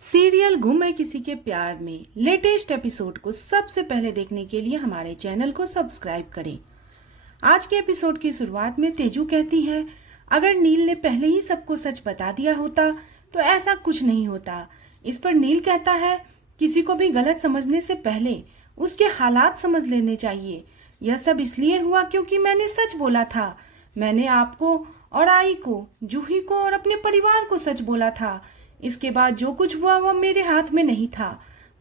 Serial गुम है किसी के प्यार में लेटेस्ट एपिसोड को सबसे पहले देखने के लिए हमारे चैनल को सब्सक्राइब करें। आज के एपिसोड की शुरुआत में तेजू कहती है, अगर नील ने पहले ही सबको सच बता दिया होता तो ऐसा कुछ नहीं होता। इस पर नील कहता है, किसी को भी गलत समझने से पहले उसके हालात समझ लेने चाहिए। यह सब इसलिए हुआ क्योंकि मैंने सच बोला था। मैंने आपको और आई को, जूही को और अपने परिवार को सच बोला था। इसके बाद जो कुछ हुआ वह मेरे हाथ में नहीं था।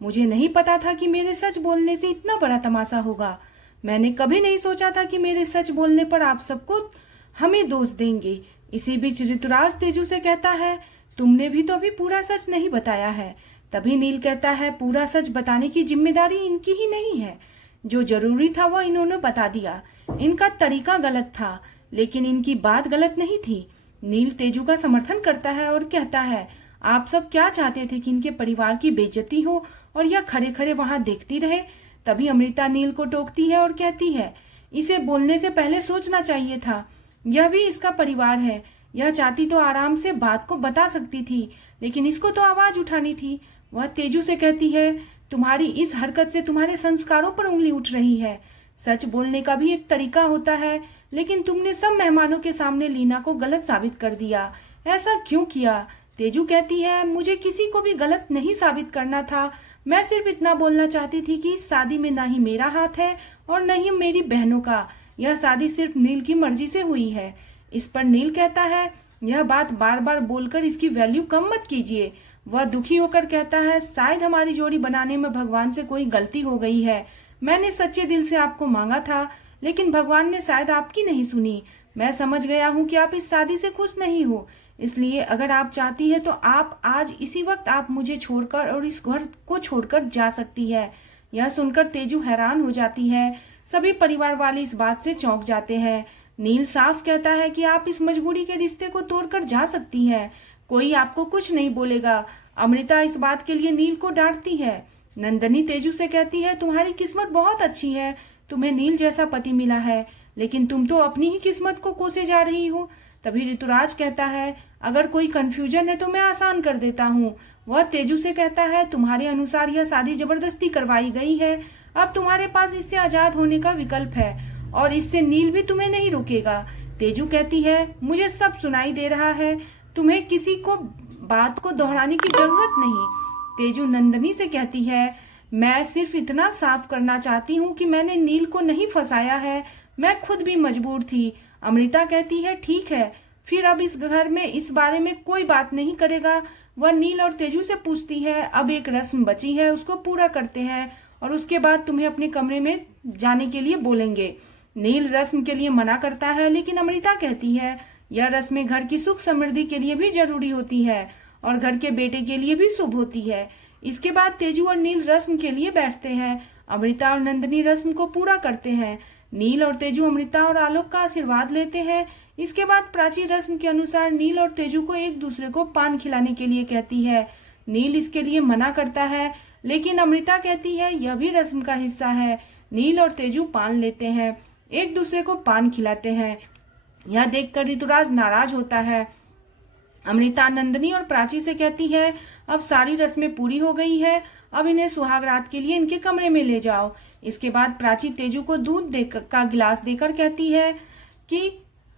मुझे नहीं पता था कि मेरे सच बोलने से इतना बड़ा तमाशा होगा। मैंने कभी नहीं सोचा था कि मेरे सच बोलने पर आप सबको हमें दोष देंगे। इसी बीच ऋतुराज तेजू से कहता है, तुमने भी तो अभी पूरा सच नहीं बताया है। तभी नील कहता है, पूरा सच बताने की जिम्मेदारी इनकी ही नहीं है। जो जरूरी था वह इन्होंने बता दिया। इनका तरीका गलत था, लेकिन इनकी बात गलत नहीं थी। नील तेजू का समर्थन करता है और कहता है, आप सब क्या चाहते थे कि इनके परिवार की बेइज्जती हो और यह खड़े खड़े वहां देखती रहे। तभी अमृता नील को टोकती है और कहती है, इसे बोलने से पहले सोचना चाहिए था। यह भी इसका परिवार है। यह चाहती तो आराम से बात को बता सकती थी, लेकिन इसको तो आवाज उठानी थी। वह तेजू से कहती है, तुम्हारी इस हरकत से तुम्हारे संस्कारों पर उंगली उठ रही है। सच बोलने का भी एक तरीका होता है, लेकिन तुमने सब मेहमानों के सामने लीना को गलत साबित कर दिया। ऐसा क्यों किया? तेजू कहती है, मुझे किसी को भी गलत नहीं साबित करना था। मैं सिर्फ इतना बोलना चाहती थी कि इस शादी में ना ही मेरा हाथ है और न ही मेरी बहनों का। यह शादी सिर्फ नील की मर्जी से हुई है। इस पर नील कहता है, यह बात बार बार बोलकर इसकी वैल्यू कम मत कीजिए। वह दुखी होकर कहता है, शायद हमारी जोड़ी बनाने में भगवान से कोई गलती हो गई है। मैंने सच्चे दिल से आपको मांगा था, लेकिन भगवान ने शायद आपकी नहीं सुनी। मैं समझ गया हूँ कि आप इस शादी से खुश नहीं हो, इसलिए अगर आप चाहती है तो आप आज इसी वक्त आप मुझे छोड़कर और इस घर को छोड़कर जा सकती है। यह सुनकर तेजू हैरान हो जाती है। सभी परिवार वाले इस बात से चौंक जाते हैं। नील साफ कहता है कि आप इस मजबूरी के रिश्ते को तोड़कर जा सकती है। कोई आपको कुछ नहीं बोलेगा। अमृता इस बात के लिए नील को डांटती है। नंदनी तेजू से कहती है, तुम्हारी किस्मत बहुत अच्छी है। तुम्हें नील जैसा पति मिला है, लेकिन तुम तो अपनी ही किस्मत को कोसे जा रही हो। तभी ऋतुराज कहता है, अगर कोई कंफ्यूजन है तो मैं आसान कर देता हूँ। वह तेजू से कहता है, तुम्हारे अनुसार यह शादी जबरदस्ती करवाई गई है। अब तुम्हारे पास इससे आजाद होने का विकल्प है और इससे नील भी तुम्हें नहीं रोकेगा। तेजू कहती है, मुझे सब सुनाई दे रहा है। तुम्हें किसी को बात को दोहराने की जरूरत नहीं। तेजू नंदनी से कहती है, मैं सिर्फ इतना साफ करना चाहती हूँ कि मैंने नील को नहीं फंसाया है। मैं खुद भी मजबूर थी। अमृता कहती है, ठीक है, फिर अब इस घर में इस बारे में कोई बात नहीं करेगा। वह नील और तेजू से पूछती है, अब एक रस्म बची है, उसको पूरा करते हैं और उसके बाद तुम्हें अपने कमरे में जाने के लिए बोलेंगे। नील रस्म के लिए मना करता है, लेकिन अमृता कहती है, यह रस्में घर की सुख समृद्धि के लिए भी जरूरी होती है और घर के बेटे के लिए भी शुभ होती है। इसके बाद तेजू और नील रस्म के लिए बैठते हैं। अमृता और नंदनी रस्म को पूरा करते हैं। नील और तेजू अमृता और आलोक का आशीर्वाद लेते हैं। इसके बाद प्राची रस्म के अनुसार नील और तेजू को एक दूसरे को पान खिलाने के लिए कहती है। नील इसके लिए मना करता है, लेकिन अमृता कहती है, यह भी रस्म का हिस्सा है। नील और तेजू पान लेते हैं, एक दूसरे को पान खिलाते हैं। यह देखकर ऋतुराज नाराज होता है। अमृता नंदनी और प्राची से कहती है, अब सारी रस्में पूरी हो गई है, अब इन्हें सुहाग रात के लिए इनके कमरे में ले जाओ। इसके बाद प्राची तेजू को दूध का गिलास देकर कहती है कि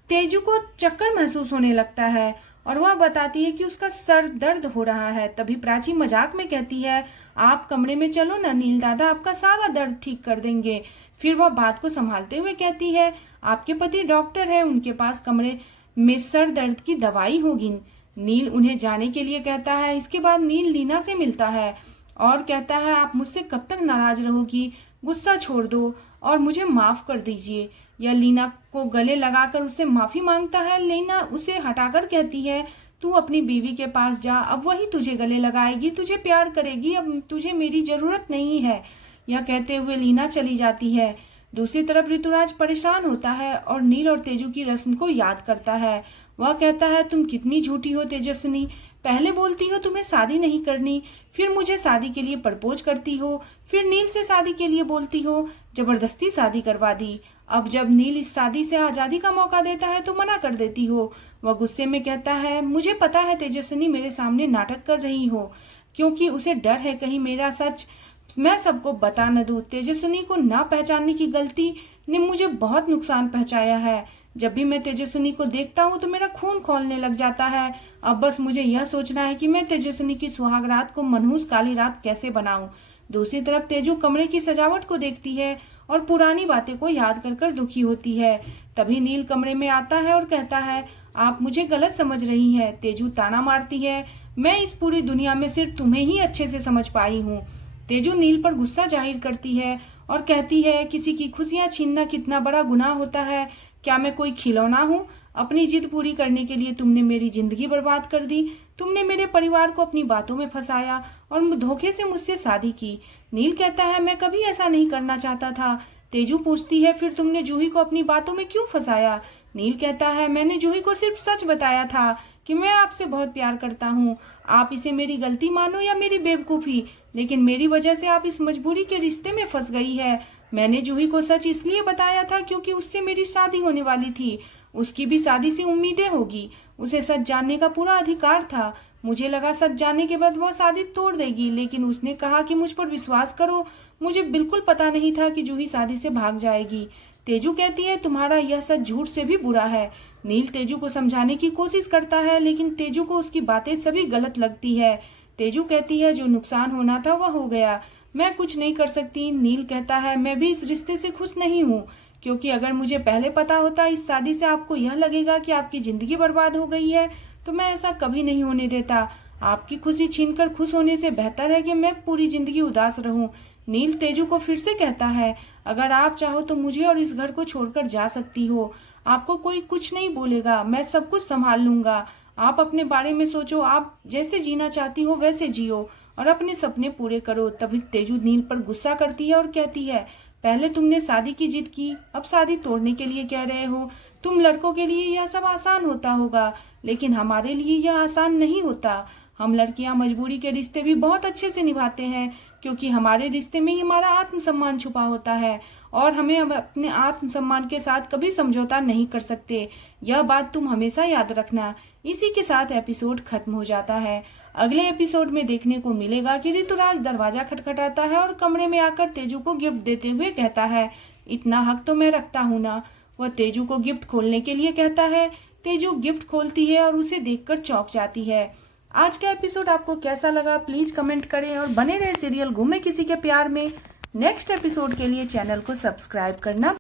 तेजू को चक्कर महसूस होने लगता है और वह बताती है कि उसका सर दर्द हो रहा है। तभी प्राची मजाक में कहती है, आप कमरे में चलो ना, नील दादा आपका सारा दर्द ठीक कर देंगे। फिर वह बात को संभालते हुए कहती है, आपके पति डॉक्टर है, उनके पास कमरे में सर दर्द की दवाई होगी। नील उन्हें जाने के लिए कहता है। इसके बाद नील लीना से मिलता है और कहता है, आप मुझसे कब तक नाराज रहोगी? गुस्सा छोड़ दो और मुझे माफ कर दीजिए। यह लीना को गले लगाकर उससे माफी मांगता है। लीना उसे हटाकर कहती है, तू अपनी बीवी के पास जा, अब वही तुझे गले लगाएगी, तुझे प्यार करेगी, अब तुझे मेरी जरूरत नहीं है। यह कहते हुए लीना चली जाती है। दूसरी तरफ ऋतुराज परेशान होता है और नील और तेजू की रस्म को याद करता है। वह कहता है, तुम कितनी झूठी हो तेजस्विनी। पहले बोलती हो तुम्हें शादी नहीं करनी, फिर मुझे शादी के लिए प्रपोज करती हो, फिर नील से शादी के लिए बोलती हो, जबरदस्ती शादी करवा दी। अब जब नील इस शादी से आजादी का मौका देता है तो मना कर देती हो। वह गुस्से में कहता है, मुझे पता है तेजस्विनी मेरे सामने नाटक कर रही हो, क्योंकि उसे डर है कहीं मेरा सच मैं सबको बता न दूं। तेजस्विनी को ना पहचानने की गलती ने मुझे बहुत नुकसान पहुंचाया है। जब भी मैं तेजस्विनी को देखता हूँ तो मेरा खून खौलने लग जाता है। अब बस मुझे यह सोचना है कि मैं तेजस्विनी की सुहाग रात को मनहूस काली रात कैसे बनाऊं। दूसरी तरफ तेजू कमरे की सजावट को देखती है और पुरानी बातें को याद कर कर दुखी होती है। तभी नील कमरे में आता है और कहता है, आप मुझे गलत समझ रही हैं। तेजू ताना मारती है, मैं इस पूरी दुनिया में सिर्फ तुम्हें ही अच्छे से समझ पाई हूँ। तेजू नील पर गुस्सा जाहिर करती है और कहती है, किसी की खुशियां छीनना कितना बड़ा गुनाह होता है। क्या मैं कोई खिलौना हूँ? अपनी जिद पूरी करने के लिए तुमने मेरी जिंदगी बर्बाद कर दी। तुमने मेरे परिवार को अपनी बातों में फंसाया और धोखे से मुझसे शादी की। नील कहता है, मैं कभी ऐसा नहीं करना चाहता था। तेजू पूछती है, फिर तुमने जूही को अपनी बातों में क्यों फंसाया? नील कहता है, मैंने जूही को सिर्फ सच बताया था कि मैं आपसे बहुत प्यार करता हूँ। आप इसे मेरी गलती मानो या मेरी बेवकूफ़ी, लेकिन मेरी वजह से आप इस मजबूरी के रिश्ते में फंस गई है। मैंने जूही को सच इसलिए बताया था क्योंकि उससे मेरी शादी होने वाली थी। उसकी भी शादी से उम्मीदें होगी। उसे सच जानने का पूरा अधिकार था। मुझे लगा सच जानने के बाद वह शादी तोड़ देगी, लेकिन उसने कहा कि मुझ पर विश्वास करो। मुझे बिल्कुल पता नहीं था कि जूही शादी से भाग जाएगी। तेजू कहती है, तुम्हारा यह सच झूठ से भी बुरा है। नील तेजू को समझाने की कोशिश करता है, लेकिन तेजू को उसकी बातें सभी गलत लगती है। तेजू कहती है, जो नुकसान होना था वह हो गया, मैं कुछ नहीं कर सकती। नील कहता है, मैं भी इस रिश्ते से खुश नहीं हूँ, क्योंकि अगर मुझे पहले पता होता इस शादी से आपको यह लगेगा कि आपकी जिंदगी बर्बाद हो गई है, तो मैं ऐसा कभी नहीं होने देता। आपकी खुशी छीनकर खुश होने से बेहतर है कि मैं पूरी जिंदगी उदास रहूं। नील तेजू को फिर से कहता है, अगर आप चाहो तो मुझे और इस घर को छोड़कर जा सकती हो। आपको कोई कुछ नहीं बोलेगा, मैं सब कुछ संभाल लूंगा। आप अपने बारे में सोचो, आप जैसे जीना चाहती हो वैसे जियो और अपने सपने पूरे करो। तभी तेजू नील पर गुस्सा करती है और कहती है, पहले तुमने शादी की जिद की, अब शादी तोड़ने के लिए कह रहे हो। तुम लड़कों के लिए यह सब आसान होता होगा, लेकिन हमारे लिए यह आसान नहीं होता। हम लड़कियां मजबूरी के रिश्ते भी बहुत अच्छे से निभाते हैं, क्योंकि हमारे रिश्ते में ही हमारा आत्मसम्मान छुपा होता है और हमें अपने आत्मसम्मान के साथ कभी समझौता नहीं कर सकते। यह बात तुम हमेशा याद रखना। इसी के साथ एपिसोड खत्म हो जाता है। अगले एपिसोड में देखने को मिलेगा कि ऋतुराज दरवाजा खटखटाता है और कमरे में आकर तेजू को गिफ्ट देते हुए कहता है, इतना हक तो मैं रखता हूँ ना। वह तेजू को गिफ्ट खोलने के लिए कहता है। तेजू गिफ्ट खोलती है और उसे देखकर चौंक जाती है। आज का एपिसोड आपको कैसा लगा प्लीज कमेंट करें और बने रहे सीरियल गुम है किसी के प्यार में। नेक्स्ट एपिसोड के लिए चैनल को सब्सक्राइब करना